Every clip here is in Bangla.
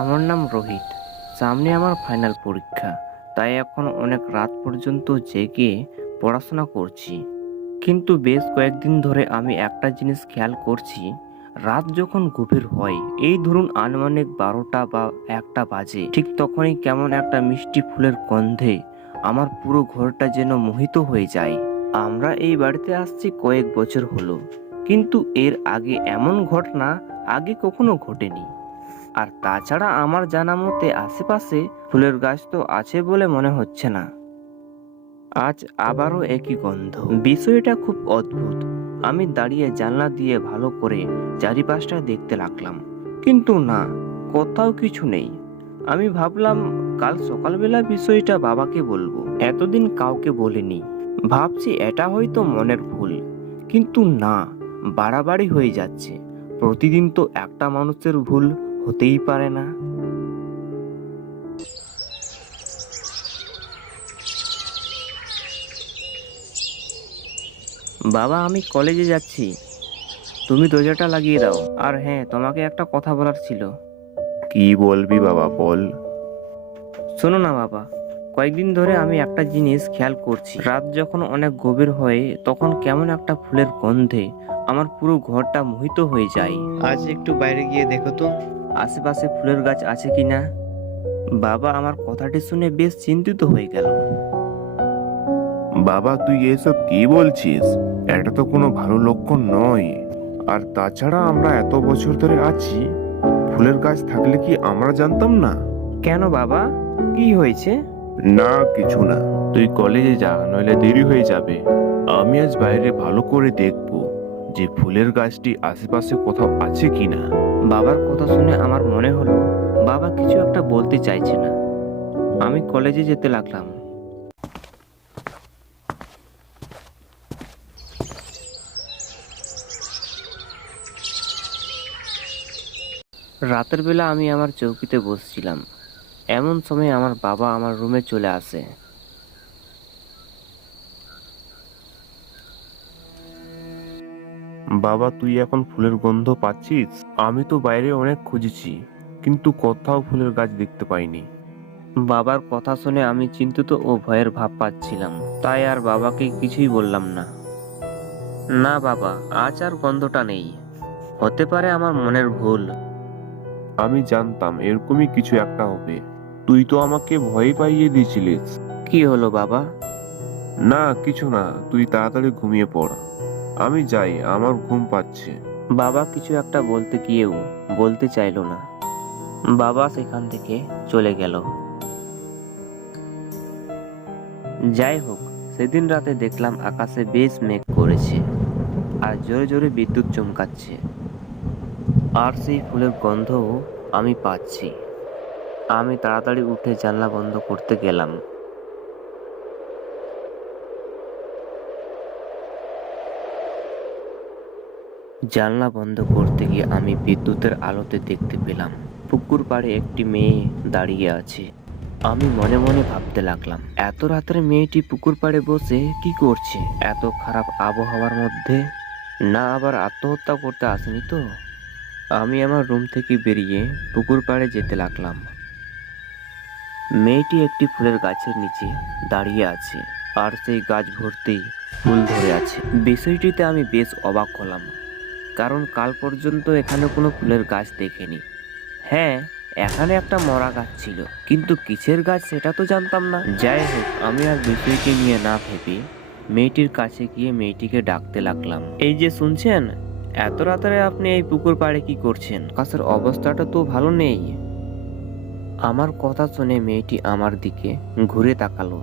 আমার নাম রোহিত। সামনে আমার ফাইনাল পরীক্ষা। তাই এখন অনেক রাত পর্যন্ত জেগে পড়াশোনা করছি। কিন্তু বেশ কয়েকদিন ধরে আমি একটা জিনিস খেয়াল করছি। রাত যখন গভীর হয়, এই ধরুন আনুমানিক বারোটা বা একটা বাজে, ঠিক তখনই কেমন একটা মিষ্টি ফুলের গন্ধে আমার পুরো ঘরটা যেন মোহিত হয়ে যায়। আমরা এই বাড়িতে আসছি কয়েক বছর হলো, কিন্তু এর আগে এমন ঘটনা আগে কখনো ঘটেনি। আর তাছাড়া আমার জানা মতে আশেপাশে ফুলের গাছ তো আছে বলে মনে হচ্ছে না। আজ আবারও একই গন্ধ। বিষয়টা খুব অদ্ভুত। আমি দাঁড়িয়ে জানলা দিয়ে ভালো করে চারিপাশটা দেখতে লাগলাম। কিন্তু না, কোথাও কিছু নেই। আমি ভাবলাম, কাল সকালবেলা বিষয়টা বাবাকে বলব। এতদিন কাউকে বলিনি। ভাবছি এটা হয়তো মনের ভুল। কিন্তু না, বাড়াবাড়ি হয়ে যাচ্ছে। প্রতিদিন তো একটা মানুষের ভুল হতেই পারে না। বাবা আমি কলেজে যাচ্ছি। তুমি দরজাটা লাগিয়ে দাও। আর হ্যাঁ তোমাকে একটা কথা বলার ছিল। কি বলবি বাবা বল। শোনো না বাবা কয়েকদিন ধরে আমি একটা জিনিস খেয়াল করছি। রাত যখন অনেক গভীর হয় তখন কেমন একটা ফুলের গন্ধে আমার পুরো ঘরটা মোহিত হয়ে যায়। আজ একটু বাইরে গিয়ে দেখো তো। আশেপাশে ফুলের গাছ আছে কি না বাবা আমার কথাটি শুনে বেশ চিন্তিত হয়ে গেল। বাবা তুই এসব কি বলছিস? এটা তো কোনো ভালো লক্ষণ নয়। আর তাছাড়া আমরা এত বছর ধরে আছি ফুলের গাছ থাকলে কি আমরা জানতাম না? কেন বাবা? কি হয়েছে? না কিছু না। তুই কলেজে যা নইলে দেরি হয়ে যাবে। আমি আজ বাইরে ভালো করে দেখব যে ফুলের গাছটি আশেপাশে কোথাও আছে কিনা। বাবার কথা শুনে আমার মনে হলো, বাবা কিছু একটা বলতে চাইছে না। আমি কলেজে যেতে লাগলাম। রাতের বেলা আমি আমার চৌকিতে বসছিলাম। এমন সময় আমার বাবা আমার রুমে চলে আসে। বাবা তুই এখন ফুলের গন্ধ পাচ্ছিস? আমি তো বাইরে অনেক খুঁজেছি কিন্তু কোথাও ফুলের গাছ দেখতে পাইনি। বাবার কথা শুনে আমি চিন্তিত ও ভয়ের ভাব পাচ্ছিলাম তাই আর বাবাকে কিছুই বললাম না। না বাবা আজ আর গন্ধটা নেই। হতে পারে আমার মনের ভুল। আমি জানতাম এরকমই কিছু একটা হবে। তুই তো আমাকে ভয় পাইয়ে দিয়েছিলিস। কি হলো বাবা? না কিছু না তুই তাড়াতাড়ি ঘুমিয়ে পড়। আমি যাই, আমার ঘুম পাচ্ছে। বাবা কিছু একটা বলতে গিয়েও বলতে চাইলো না। বাবা সেখান থেকে চলে গেল। যাই হোক, সেদিন রাতে দেখলাম আকাশে বেশ মেঘ করেছে আর জোরে জোরে বিদ্যুৎ চমকাচ্ছে। আর সেই ফুলের গন্ধও আমি পাচ্ছি। আমি তাড়াতাড়ি উঠে জানলা বন্ধ করতে গেলাম। জানলা বন্ধ করতে গিয়ে আমি বিদ্যুতের আলোতে দেখতে পেলাম, পুকুর পাড়ে একটি মেয়ে দাঁড়িয়ে আছে। আমি মনে মনে ভাবতে লাগলাম, এত রাতের মেয়েটি পুকুর পাড়ে বসে কি করছে? এত খারাপ আবহাওয়ার মধ্যে? না, আবার আত্মহত্যা করতে আসেনি তো? আমি আমার রুম থেকে বেরিয়ে পুকুর পাড়ে যেতে লাগলাম। মেয়েটি একটি ফুলের গাছের নিচে দাঁড়িয়ে আছে, আর সেই গাছ ভর্তি ফুল ধরে আছে। বিষয়টিতে আমি বেশ অবাক হলাম। কারণ কাল পর্যন্ত এখানে কোনো ফুলের গাছ দেখিনি। হ্যাঁ এখানে একটা মরা গাছ ছিল, কিন্তু কিসের গাছ সেটা তো জানতাম না। যাই হোক, আমি আর বিষয়টি নিয়ে না ভেবে মেয়েটির কাছে গিয়ে মেয়েটিকে ডাকতে লাগলাম। এই যে শুনছেন, এত রাতারে আপনি এই পুকুর পাড়ে কি করছেন? কাছের অবস্থাটা তো ভালো নেই। আমার কথা শুনে মেয়েটি আমার দিকে ঘুরে তাকালো।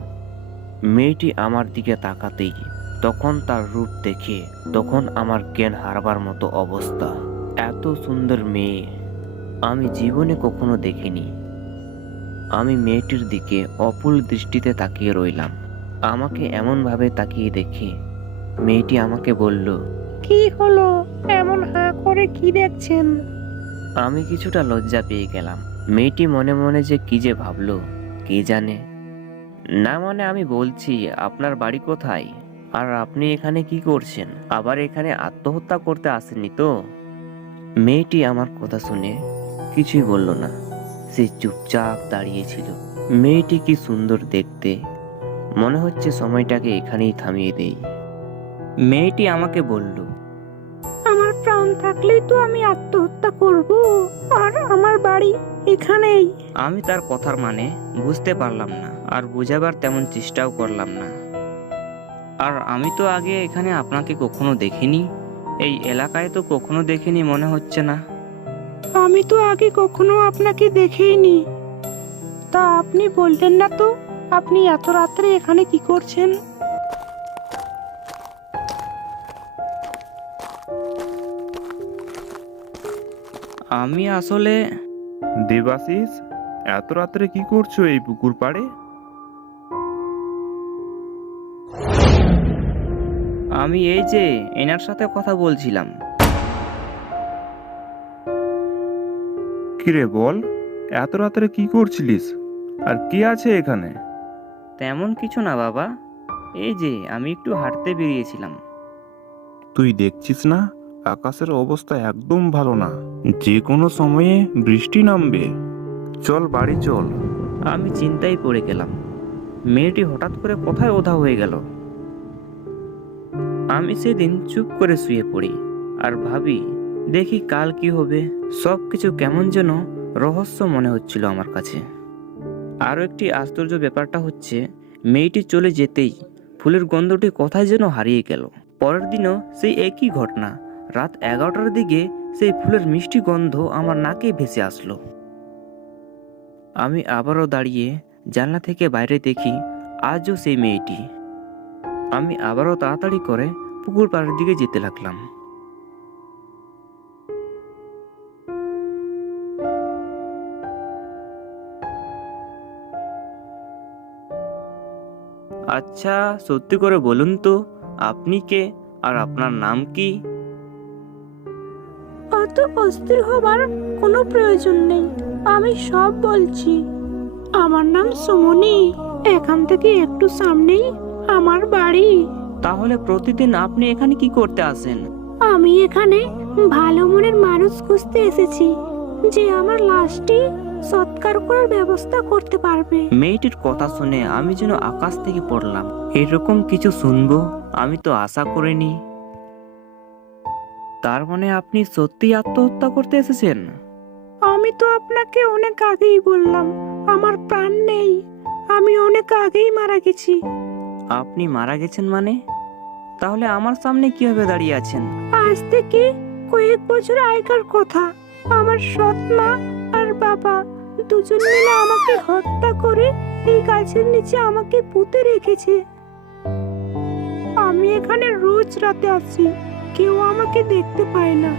মেয়েটি আমার দিকে তাকাতেই তখন তার রূপ দেখে তখন আমার জ্ঞান হারবার মতো অবস্থা। এত সুন্দর মেয়ে আমি জীবনে কখনো দেখিনি। আমি মেয়েটির দিকে অপুল দৃষ্টিতে তাকিয়ে রইলাম। আমাকে এমনভাবে তাকিয়ে দেখে মেয়েটি আমাকে বলল কি হলো? এমন হাঁ করে কি দেখছেন? আমি কিছুটা লজ্জা পেয়ে গেলাম। মেয়েটি মনে মনে যে কি যে ভাবলো কে জানে? না মানে আমি বলছি আপনার বাড়ি কোথায়? আর আপনি এখানে কি করছেন? আবার এখানে আত্মহত্যা করতে আসেননি তো? মেয়েটি আমার কথা শুনে কিছুই বলল না। সে চুপচাপ দাঁড়িয়েছিল মেয়েটি কি সুন্দর দেখতে। মনে হচ্ছে সময়টাকে এখানেই থামিয়ে দেই। মেয়েটি আমাকে বলল আমার প্রাণ থাকলেই তো আমি আত্মহত্যা করব আর আমার বাড়ি এখানেই। আমি তার কথার মানে বুঝতে পারলাম না আর বোঝাবার তেমন চেষ্টাও করলাম না। আর আমি তো আগে এখানে আপনাকে কখনো দেখিনি। এই এলাকায় তো কখনো দেখিনি মনে হচ্ছে না। আমি তো আগে কখনো আপনাকে দেখিনি তা আপনি বললেন না তো আপনি এত রাত্রে এখানে কি করছেন? আমি আসলে দেবাশিস এত রাত্রে কি করছ এই পুকুর পাড়ে? আমি এই যে এনার সাথে কথা বলছিলাম। কিরে বল এত রাত্রে কি করছিলিস? আর কি আছে এখানে? তেমন কিছু না বাবা। এই যে আমি একটু হাঁটতে বেরিয়েছিলাম। তুই দেখছিস না আকাশের অবস্থা একদম ভালো না। যে কোনো সময়ে বৃষ্টি নামবে। চল বাড়ি চল। আমি চিন্তায় পড়ে গেলাম। মেয়েটি হঠাৎ করে কোথায় ওধা হয়ে গেল? আমি সেদিন চুপ করে শুয়ে পড়ি আর ভাবি, দেখি কাল কি হবে। সব কিছু কেমন যেন রহস্য মনে হচ্ছিল আমার কাছে। আরও একটি আশ্চর্য ব্যাপারটা হচ্ছে, মেয়েটি চলে যেতেই ফুলের গন্ধটি কোথায় যেন হারিয়ে গেল। পরের দিনও সেই একই ঘটনা। রাত এগারোটার দিকে সেই ফুলের মিষ্টি গন্ধ আমার নাকে ভেসে আসলো। আমি আবারও দাঁড়িয়ে জানলা থেকে বাইরে দেখি, আজও সেই মেয়েটি। আমি আবারও তাড়াতাড়ি করে পুকুর পাড়ের দিকে যেতে লাগলাম। আচ্ছা সত্যি করে বলুন তো, আপনি কে? আর আপনার নাম কি? অত অস্থির হবার কোনো প্রয়োজন নেই। আমি সব বলছি। আমার নাম সুমনি। এখান থেকে একটু সামনেই আমার বাড়ি। তাহলে প্রতিদিন আপনি এখানে কি করতে আসেন? আমি এখানে ভালো মনের মানুষ খুঁজতে এসেছি যে আমার লাশটি সৎকার করার ব্যবস্থা করতে পারবে। মেয়েটির কথা শুনে আমি যেন আকাশ থেকে পড়লাম। এরকম কিছু শুনব? আমি তো আশা করিনি। তার মানে আপনি সত্যি আত্মহত্যা করতে এসেছেন? আমি তো আপনাকে অনেক আগেই বললাম আমার প্রাণ নেই। আমি অনেক আগেই মারা গেছি। আপনি মারা গেছেন মানে? তাহলে আমার সামনে কীভাবে দাঁড়িয়ে আছেন? আজ থেকে কয়েক বছর আগেকার কথা। আমার সৎ মা আর বাবা দুজন মিলে আমাকে হত্যা করে এই গাছের নিচে আমাকে পুঁতে রেখেছে। আমি এখানে রোজ রাতে আসি কেউ আমাকে দেখতে পায় না।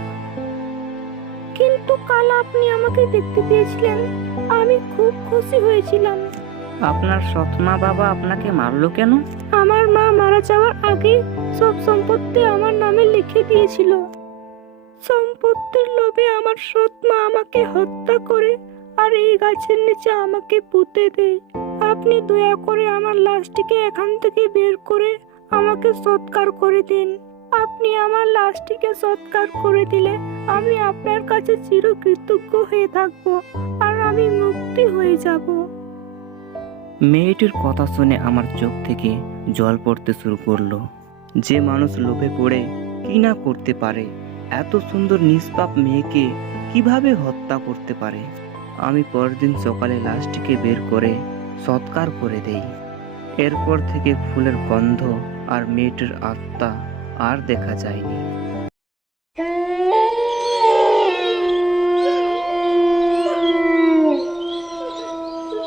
কিন্তু কাল আপনি আমাকে দেখতে পেয়েছিলেন আমি খুব খুশি হয়েছিলাম। আপনার সৎমা বাবা আপনাকে মারলো কেন? আমার মা মারা যাওয়ার আগে সব সম্পত্তি আমার নামে লিখে দিয়েছিল। সম্পত্তির লোভে আমার সৎ মা আমাকে হত্যা করে আর এই গাছের নিচে আমাকে পুঁতে দেয়। আপনি দয়া করে আমার লাশটিকে এখান থেকে বের করে আমাকে সৎকার করে দিন। আপনি আমার লাশটিকে সৎকার করে দিলে আমি আপনার কাছে চিরকৃতজ্ঞ হয়ে থাকব আর আমি মুক্তি হয়ে যাব। মেয়েটির কথা শুনে আমার চোখ থেকে জল পড়তে শুরু করল। যে মানুষ লোভে পড়ে, কি না করতে পারে? এত সুন্দর নিষ্পাপ মেয়েকে কীভাবে হত্যা করতে পারে? আমি পরদিন সকালে লাশটিকে বের করে সৎকার করে দেই। এরপর থেকে ফুলের গন্ধ আর মেয়েটির আত্মা আর দেখা যায়নি।